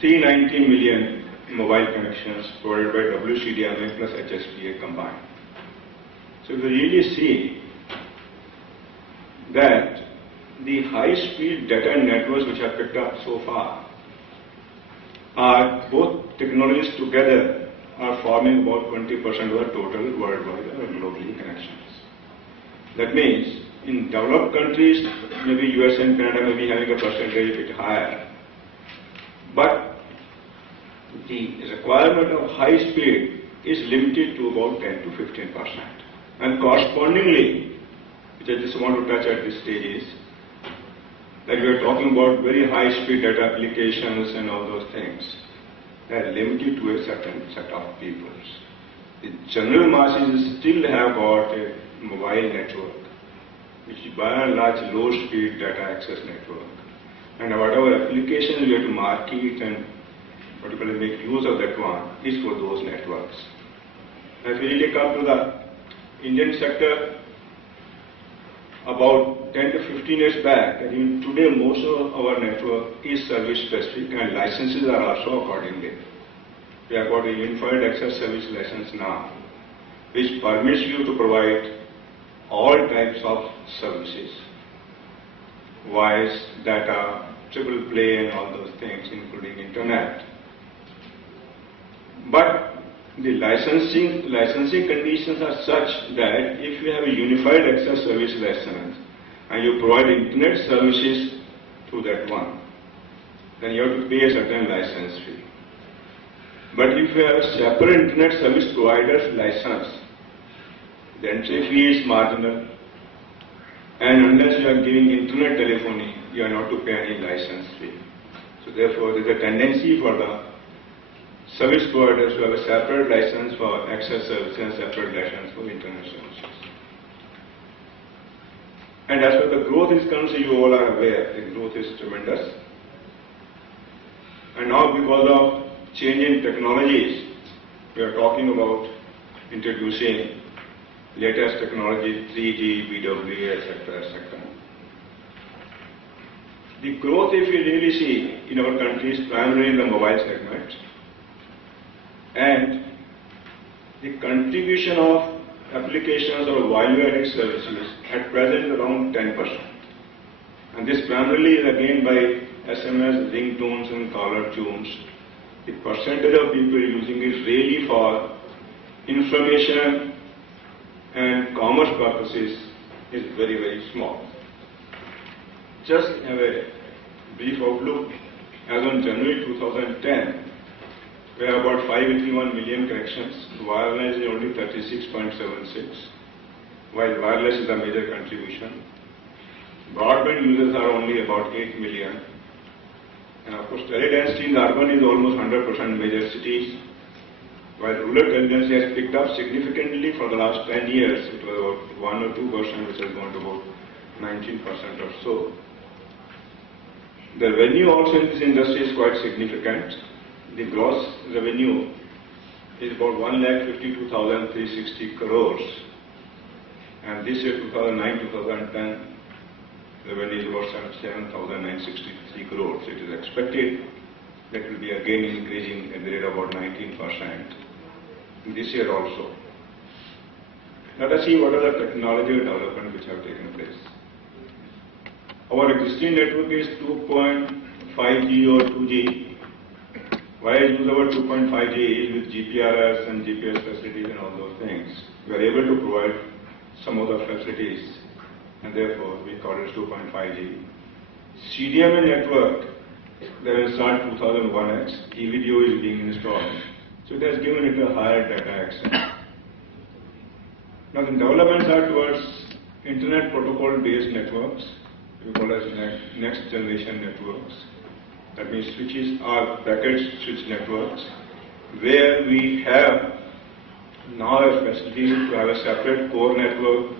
390 million mobile connections provided by WCDMA plus HSPA combined. So if you really see that the high-speed data networks which are picked up so far are both technologies together are forming about 20% of the total worldwide or globally connections. That means in developed countries, maybe US and Canada may be having a percentage a bit higher, but the requirement of high speed is limited to about 10 to 15%. And correspondingly, which I just want to touch at this stage, is that we are talking about very high speed data applications and all those things. They are limited to a certain set of people. The general masses still have got a mobile network, which is by and large low speed data access network. And whatever applications we have to market and particularly make use of that one is for those networks. And if we really come to the Indian sector, about 10 to 15 years back, and even today most of our network is service specific and licenses are also accordingly. We have got a unified access service license now, which permits you to provide all types of services, voice, data, triple play and all those things, including internet. But the licensing conditions are such that if you have a unified access service license and you provide internet services through that one, then you have to pay a certain license fee. But if you have a separate internet service provider's license, the entry fee is marginal, and unless you are giving internet telephony, you are not to pay any license fee. So therefore, there is a tendency for the service providers to have a separate license for access services and separate license for internet services. And as far as the growth is concerned, you all are aware, the growth is tremendous. And now because of change in technologies, we are talking about introducing latest technologies, 3G, BWA, etc., etc. The growth, if you really see in our country, is primarily in the mobile segment. And the contribution of applications or value-added services at present is around 10%. And this primarily is again by SMS, ringtones and caller tunes. The percentage of people using it really for information and commerce purposes is very, very small. Just have a brief outlook. As on January 2010, we have about 581 million connections. Wireless is only 36.76, while wireless is the major contribution. Broadband users are only about 8 million. And of course, tele-density in urban is almost 100% major cities, while rural tendency has picked up significantly for the last 10 years. It was about 1 or 2%, which has gone to about 19% or so. The revenue also in this industry is quite significant. The gross revenue is about 1,52,360 crores, and this year 2009-2010 revenue is about 7,963 crores. It is expected that it will be again increasing at the rate of about 19% this year also. Let us see what are the technology development which have taken place. Our existing network is 2.5G or 2G. Why I use our 2.5G is with GPRS and GPS facilities and all those things. We are able to provide some of the facilities, and therefore we call it 2.5G. CDMA network, that is installed 2001X, e-video is being installed. So it has given it a higher data access. Now the developments are towards internet protocol based networks, we call as next generation networks. That means switches are packet switch networks, where we have now a facility to have a separate core network,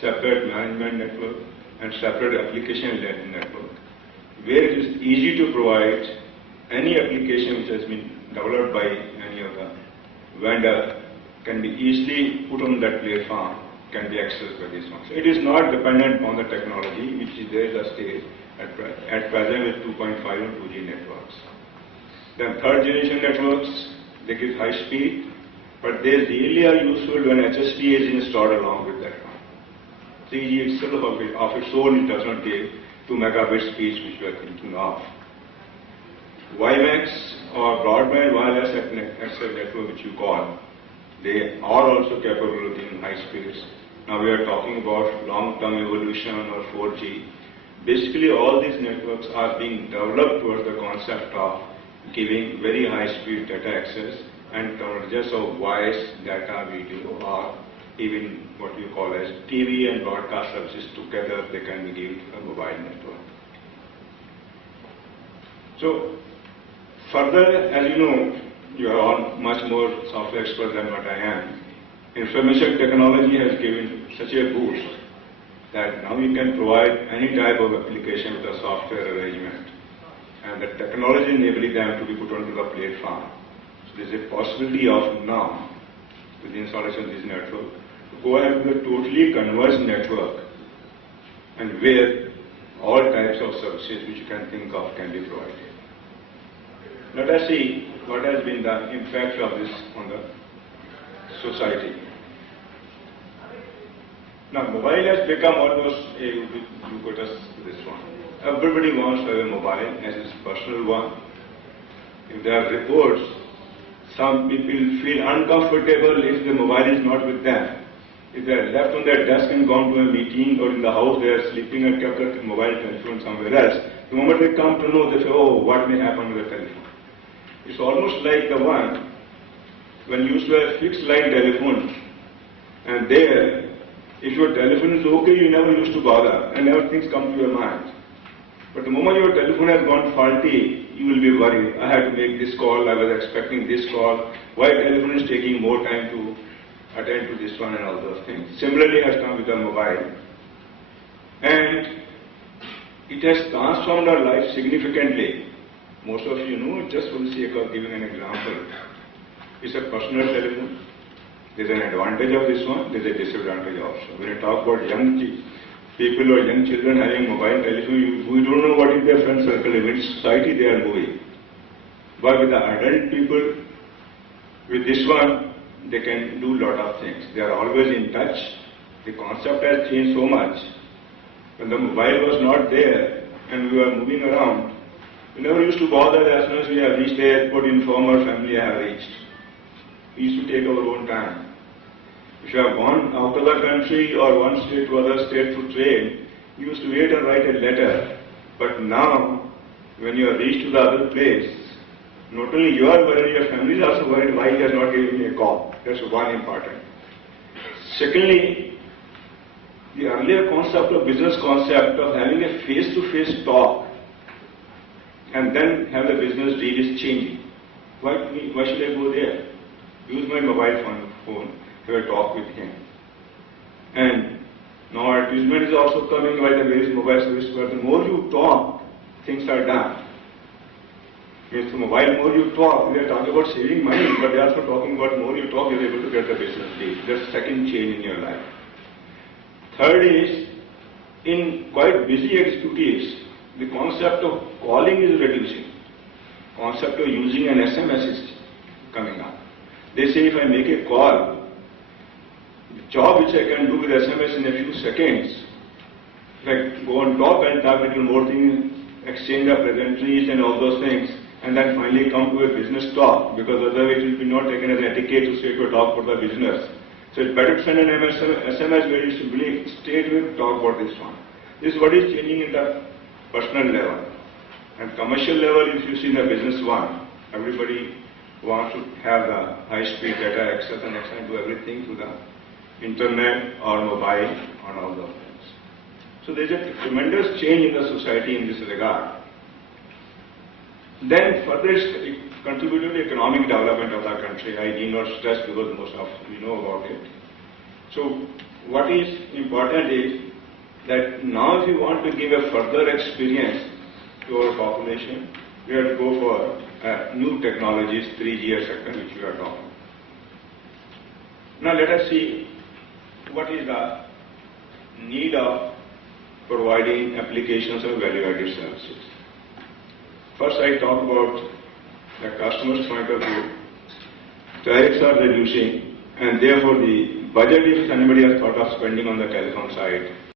separate management network, and separate application-led network, where it is easy to provide any application which has been developed by any of the vendor can be easily put on that platform, can be accessed by this one. So it is not dependent on the technology which is there at the stage at present with 2.5 and 2G networks. Then third generation networks, they give high speed, but they really are useful when HSD is installed along with that one. 3G itself of its own, it does not give 2 megabit speeds which we are thinking of. WiMAX or broadband wireless access network which you call, they are also capable of giving high speeds. Now we are talking about long-term evolution or 4G. Basically all these networks are being developed towards the concept of giving very high-speed data access and convergence of voice, data, video, or even what you call as TV and broadcast services together, they can be given to a mobile network. So, further, as you know, you are all much more software expert than what I am. Information technology has given such a boost that now you can provide any type of application with a software arrangement, and the technology enabling them to be put onto the platform. So there is a possibility of now, with the installation of this network, to go ahead with a totally converged network, and where all types of services which you can think of can be provided. Let us see what has been the impact of this on the society. Now, mobile has become almost a ubiquitous this one. Everybody wants to have a mobile as his personal one. If there are reports, some people feel uncomfortable if the mobile is not with them. If they are left on their desk and gone to a meeting, or in the house they are sleeping and kept their mobile telephone somewhere else, the moment they come to know, they say, oh, what may happen to the telephone? It's almost like the one when you used to have fixed line telephone, and there, if your telephone is okay, you never used to bother, and never things come to your mind. But the moment your telephone has gone faulty, you will be worried. I had to make this call, I was expecting this call, why telephone is taking more time to attend to this one and all those things. Similarly has come with the mobile. And it has transformed our life significantly. Most of you know, just for the sake of giving an example, it's a personal telephone. There's an advantage of this one, there's a disadvantage also. When you talk about young people or young children having mobile telephone, we don't know what is their friend circle, in which society they are moving. But with the adult people, with this one, they can do a lot of things. They are always in touch. The concept has changed so much. When the mobile was not there and we were moving around, we never used to bother as soon as we have reached the airport, inform our family I have reached. We used to take our own time. If you have gone out of the country or one state to other state through train, you used to wait and write a letter. But now, when you are reached to the other place, not only you are worried, your family is also worried why he has not given me a call. That's one important. Secondly, the earlier concept of business concept of having a face-to-face talk and then have the business deal is changing. Why should I go there? Use my mobile phone to have a talk with him. And now advertisement is also coming by the various mobile services where the more you talk, things are done. Means the mobile, more you talk, we are talking about saving money, but they are also talking about more you talk, you are able to get the business deal. That's the second change in your life. Third is, in quite busy executives, the concept of calling is reducing. Concept of using an SMS is coming up. They say if I make a call, the job which I can do with SMS in a few seconds, if I go on talk and talk a little more things, exchange of pleasantries and all those things, and then finally come to a business talk, because otherwise it will be not taken as etiquette to say to talk about the business. So it's better to send an SMS where you simply straight away talk about this one. This is what is changing in the personal level. And commercial level, if you see the business one, everybody wants to have the high-speed data access and access to everything through the internet or mobile and all those things. So there is a tremendous change in the society in this regard. Then further it contributed to economic development of the country. I need not stress because most of you know about it. So what is important is that now if you want to give a further experience to our population, we have to go for new technologies, 3G, etc., which we are talking. Now let us see what is the need of providing applications of value-added services. First I talk about the customer's point of view, tariffs are reducing, and therefore the budget, if anybody has thought of spending on the telecom side,